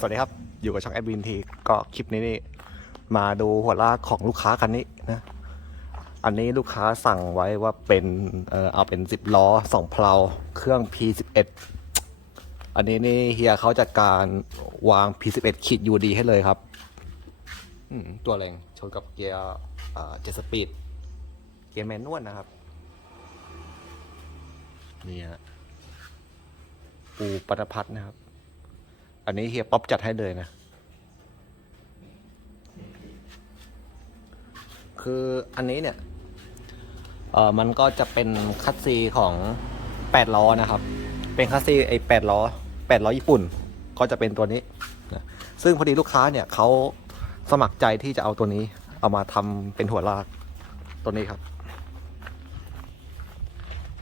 สวัสดีครับ อยู่กับช่องแอดวินทีก็คลิปนี้นี่มาดูหัวลากของลูกค้าคันนี้นะ อันนี้ลูกค้าสั่งไว้ว่าเป็นเออเอาเป็นสิบล้อสองเพลาเครื่อง P11 อันนี้นี่เฮียเขาจัดการวาง P11 ขีด UD ให้เลยครับตัวแรงชนกับเกียร์เจ็ดสปีด เกียร์แมนนวลนะครับ นี่ฮะปูปัตพัฒนะครับ อันนี้เฮียป๊อปจัดให้เลยนะ คืออันนี้เนี่ย เออมันก็จะเป็นคัสซีของแปดล้อนะครับ เป็นคัสซีไอแปดล้อแปดล้อญี่ปุ่น ก็จะเป็นตัวนี้นะซึ่งพอดีลูกค้าเนี่ยเขาสมัครใจที่จะเอาตัวนี้ เอามาทำเป็นหัวลากตัวนี้ครับ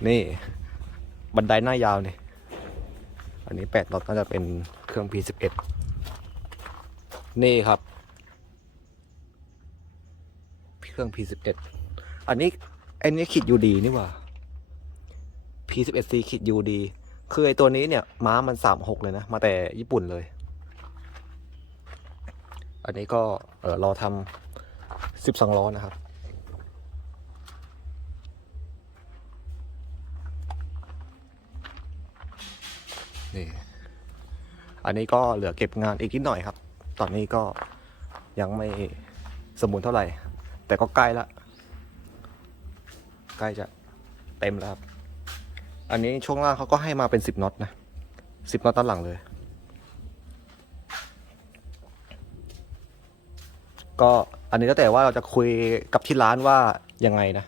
นี่ บันไดหน้ายาวนี่ อันนี้แปดล้อก็จะเป็นเครื่อง P11 นี่ครับ เครื่อง P11 อันนี้อันนี้ขีด UD นี่ว่า P11C ขีด UD คือไอตัวนี้เนี่ย ม้ามัน36เลยนะ มาแต่ญี่ปุ่นเลย อันนี้ก็เออรอทำ12ล้อนะครับ นี่อันนี้ก็เหลือเก็บงานอีกนิดหน่อยครับ ตอนนี้ก็ยังไม่สมบูรณ์เท่าไหร่ แต่ก็ใกล้ละ ใกล้จะเต็มแล้วครับ อันนี้ช่วงล่างเขาก็ให้มาเป็นสิบน็อตนะสิบน็อตด้านหลังเลย ก็อันนี้แล้วแต่ว่าเราจะคุยกับที่ร้านว่ายังไงนะ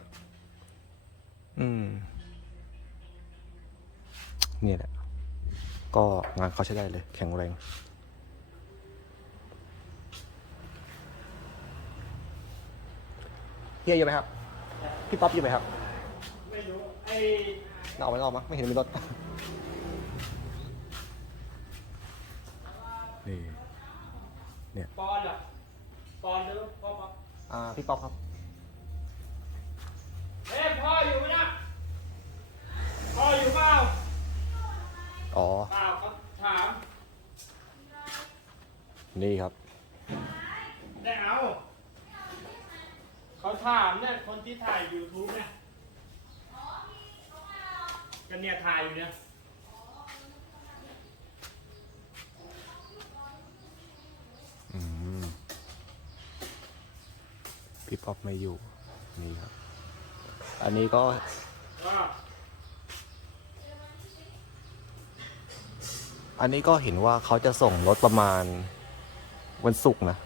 อืม นี่แหละ ก็งานเขาใช้ได้เลย แข็งแรงเฮียอยู่ไหมครับ พี่ป๊อปอยู่ไหมครับ ไม่รู้ไอ้เอาออกไม่ออกมั้งไม่เห็นมีรถ นี่ปอนเหรอปอนหรือพ่อปออ่า พี่ป๊อปครับเอ้ยพ่ออยู่ไหมนะพ่ออยู่เปล่า อ๋อเปล่าเขาถามนี่ครับ ได้เอา เขาถามเนี่ยคนที่ถ่ายยูทูบเนี่ยก็เนี่ยถ่ายอยู่เนี่ยอืมพี่ป๊อปไม่อยู่นี่ครับ อันนี้ก็ อันนี้ก็เห็นว่าเขาจะส่งรถประมาณวันศุกร์นะ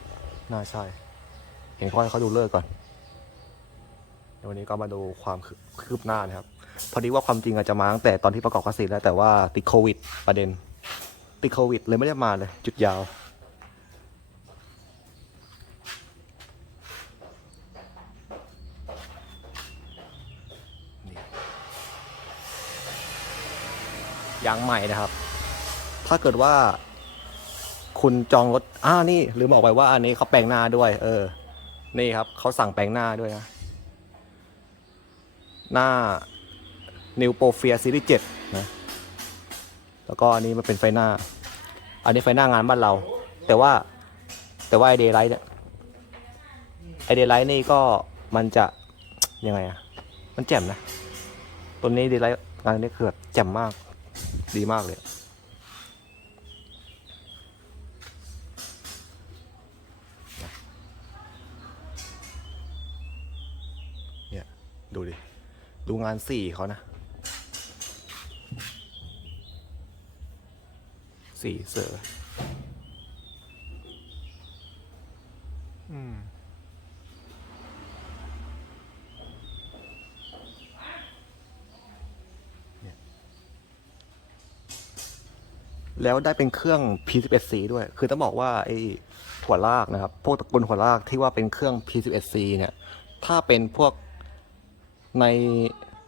น่าใช่ เห็นเขาให้เขาดูเลิกก่อนเดี๋ยววันนี้ก็มาดูความคืบหน้านะครับ พอดีว่าความจริงอาจจะมาตั้งแต่ตอนที่ประกอบคัสซีแล้วแต่ว่าติดโควิด ประเด็น ติดโควิด เลยไม่ได้มาเลย จุดยาว ยางใหม่นะครับ ถ้าเกิดว่า คุณจองรถอ่านี่ลืมบอกไปว่าอันนี้เขาแปลงหน้าด้วย เออ นี่ครับเขาสั่งแปลงหน้าด้วยนะ หน้า New p r o f i a Series 7นะ แล้วก็อันนี้มันเป็นไฟหน้า อันนี้ไฟหน้างานบ้านเรา แต่ว่าแต่ว่าไอเดย์ไลท์เนี่ยไอเดย์ไลท์นี่ก็มันจะยังไงอะมันแจ่มนะ ตัวนี้เดย์ไลท์งานนี้คือแบบแจ่มมากดีมากเลยเนี่ย ดูดิ ดูงานสี่เขานะ สี่เสืออืมแล้วได้เป็นเครื่อง P11C ด้วย คือต้องบอกว่าไอ้หัวลากนะครับ พวกตระกูลหัวลากที่ว่าเป็นเครื่อง P11C เนี่ย ถ้าเป็นพวก ใน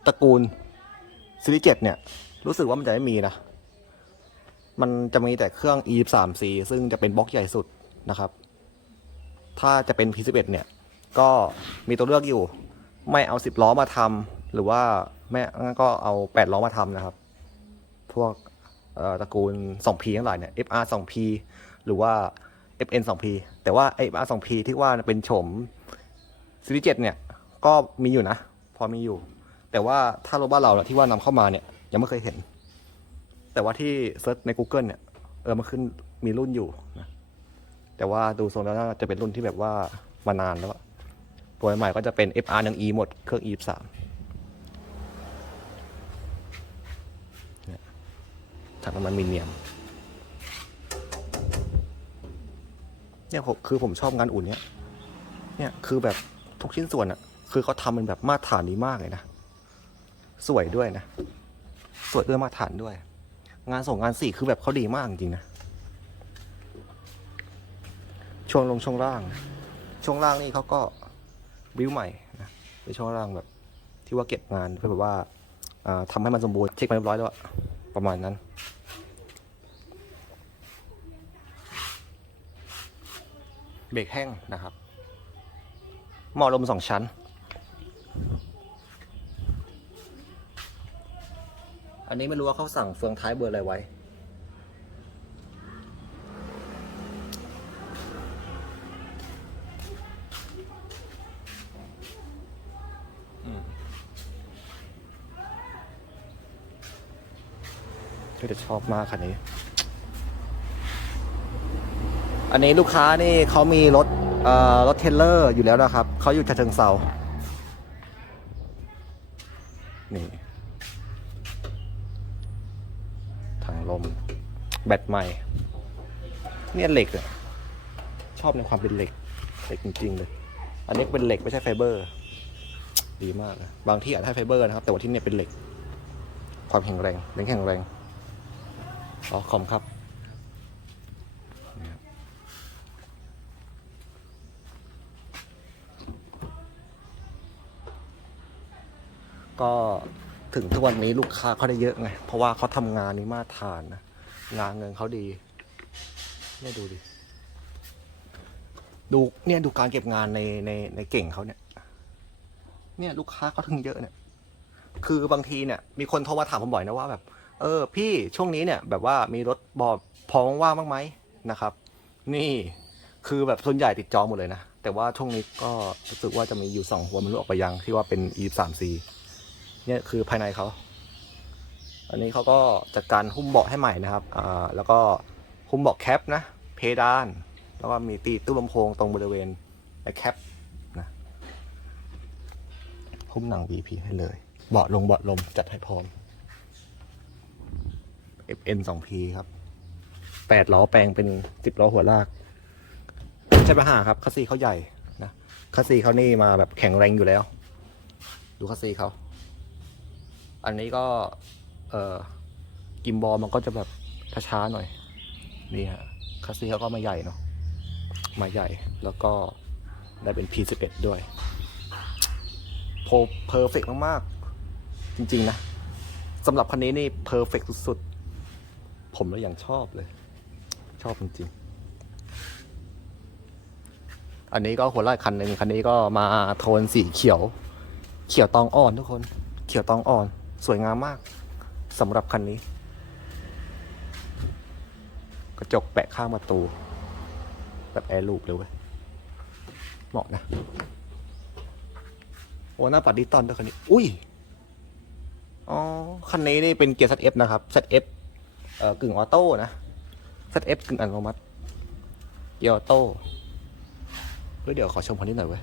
ตระกูลซีรีส์7เนี่ย รู้สึกว่ามันจะไม่มีนะ มันจะมีแต่เครื่อง E3C ซึ่งจะเป็นบล็อกใหญ่สุดนะครับ ถ้าจะเป็น P11 เนี่ย ก็มีตัวเลือกอยู่ ไม่เอา 10 ล้อมาทำหรือว่าไม่งั้นก็เอา 8 ล้อมาทำนะครับ พวกตระกูล 2P ทั้งหลายเนี่ย FR 2P หรือว่า FN 2P แต่ว่าไอ้ R 2P ที่ว่าเป็นโฉมซีรีส์7เนี่ย ก็มีอยู่นะ พอมีอยู่ แต่ว่าถ้ารถบ้านเราที่ว่านำเข้ามาเนี่ยยังไม่เคยเห็น แต่ว่าที่เซิร์ชใน Google เนี่ยเออมันขึ้นมีรุ่นอยู่นะแต่ว่าดูทรงแล้วน่าจะเป็นรุ่นที่แบบว่ามานานแล้วตัวใหม่ก็จะเป็น FR 1 E หมดเครื่อง E 3เนี่ยถังน้ำมันมีเนียมเนี่ยผมคือผมชอบงานอุ่นเนี่ย เนี่ยคือแบบทุกชิ้นส่วนอะ คือเขาทำมันแบบมาตรฐานดีมากเลยนะ สวยด้วยนะ สวยด้วยมาตรฐานด้วย งานส่งงานสี่คือแบบเขาดีมากจริงๆนะ ช่วงลงช่วงล่าง ช่วงล่างนี่เขาก็บิวใหม่นะเป็นช่วงล่างแบบที่ว่าเก็บงานเพื่อแบบว่าอ่าทำให้มันสมบูรณ์เช็คมาเรียบร้อยแล้วประมาณนั้น เบรกแห้งนะครับหม้อลมสองชั้น อันนี้ไม่รู้ว่าเขาสั่งเฟืองท้ายเบอร์อะไรไว้ ก็จะชอบมากคันนี้ อันนี้ลูกค้านี่เขามีรถเอ่อรถเทรลเลอร์อยู่แล้วนะครับ เขาอยู่ฉะเชิงเซานี่ถังลม แบตใหม่ เนี่ยเหล็กอะชอบในความเป็นเหล็ก เหล็กจริงๆเลย อันนี้เป็นเหล็กไม่ใช่ไฟเบอร์ ดีมากนะบางที่อาจจะให้ไฟเบอร์นะครับ แต่ว่าที่เนี่ยเป็นเหล็ก ความแข็งแรงเร่งแข็งแรงอ๋อคอมครับนี่ครับก็ถึงทุกวันนี้ลูกค้าเขาได้เยอะไง เพราะว่าเขาทำงานนี้มาตรฐานนะ งานเงินเขาดีเนี่ยดูดิดูเนี่ยดูการเก็บงานในในในเก่งเขาเนี่ย เนี่ยลูกค้าเขาถึงเยอะเนี่ย คือบางทีเนี่ย มีคนโทรมาถามผมบ่อยนะว่าแบบ เออ พี่ช่วงนี้เนี่ย แบบว่ามีรถบอบพอว่างบ้างไหมนะครับ นี่คือแบบส่วนใหญ่ติดจองหมดเลยนะ แต่ว่าช่วงนี้ก็รู้สึกว่าจะมีอยู่สองหัวมันรู้ออกไปยังที่ว่าเป็น e 3 c เนี่ยคือภายในเขา อันนี้เขาก็จัดการหุ้มเบาะให้ใหม่นะครับ อ่า แล้วก็หุ้มเบาะแคปนะ เพดาน แล้วก็มีตีตู้ลำโพงตรงบริเวณแคปนะหุ้มหนัง VP ให้เลย เบาะลงเบาะลมจัดให้พร้อม FN 2P ครับแปดล้อแปลงเป็นสิบล้อหัวลากใช่ปัญหาครับคัสซีเขาใหญ่นะคัสซีเขานี่มาแบบแข็งแรงอยู่แล้ว ดูคัสซีเขา อันนี้ก็ กิมบอลมันก็จะแบบช้าๆหน่อย นี่ฮะคัสซีเขาก็มาใหญ่เนาะมาใหญ่แล้วก็ได้เป็น P11 ด้วยโพเพอร์เฟกมากๆ จริง ๆ นะสำหรับคันนี้นี่เพอร์เฟกสุด ๆ ผมเลยอย่างชอบเลย ชอบจริง ๆ อันนี้ก็หัวไล่คันหนึ่งคันนี้ก็มาโทนสีเขียว เขียวตองอ่อนทุกคน เขียวตองอ่อน สวยงามมาก สำหรับคันนี้ กระจกแปะข้างประตู แบบแอร์ลูปเลยเว้ยเหมาะนะ โอ้หน้าปัดดิจิตอลด้วยคันนี้ อุ้ย อ๋อ คันนี้นี่เป็นเกียร์ ZF นะครับ ZF เอ่อกึ่งออโต้นะ ZF กึ่งอัตโนมัติ เกียร์ออโต้เฮ้ยเดี๋ยวขอชมคันนี้หน่อยเว้ย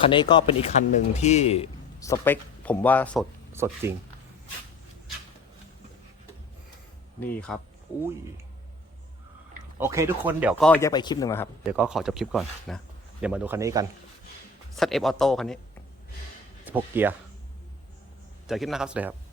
คันนี้ก็เป็นอีกคันหนึ่งที่สเปคผมว่าสดสดจริง นี่ครับ อุ้ย โอเคทุกคนเดี๋ยวก็แยกไปคลิปหนึ่งนะครับ เดี๋ยวก็ขอจบคลิปก่อนนะ เดี๋ยวมาดูคันนี้กันซัตเอฟออโต้คันนี้ 16 เกียร์ เจอคลิปหนะครับ สวัสดีครับ